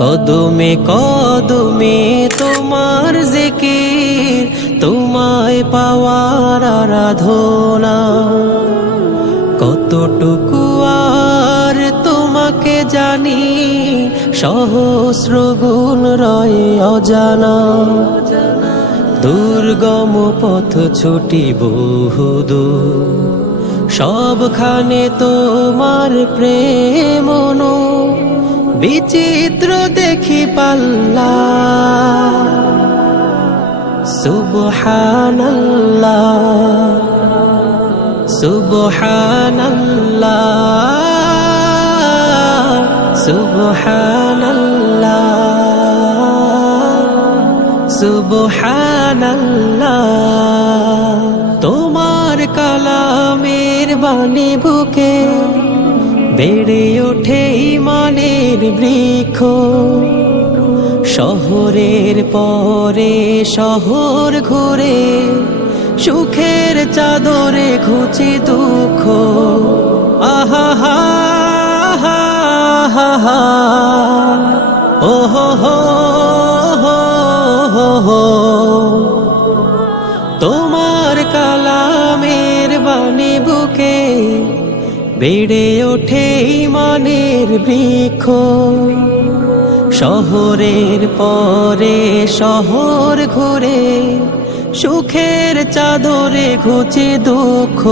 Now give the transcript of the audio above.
কদমে কদমে তোমার জিকির, তোমায় পাওয়ার আরাধনা। কতটুকু আর তোমাকে জানি, সহস্র গুণ রয়ে অজানা। দুর্গম পথ ছুটি বহুদূর, সবখানে তোমার প্রেম বিচিত্র দেখি পাল্লা। সুবহানাল্লাহ সুবহানাল্লাহ সুবহানাল্লাহ সুবহানাল্লাহ। তোমার কালামের বাণী বুকে বেড়ে ওঠে ঈমানের বৃক্ষ। শহরের পরে শহর ঘুরে, সুখের চাদরে ঘুচি দুঃখ। আহা হা হা হা হা ও হো হো হো হো। তোমার কালামের বাণী বুকে বেড়ে ওঠে ঈমানের বৃক্ষ। শহরের পরে শহর ঘুরে, সুখের চাদরে ঘুচে দুঃখ।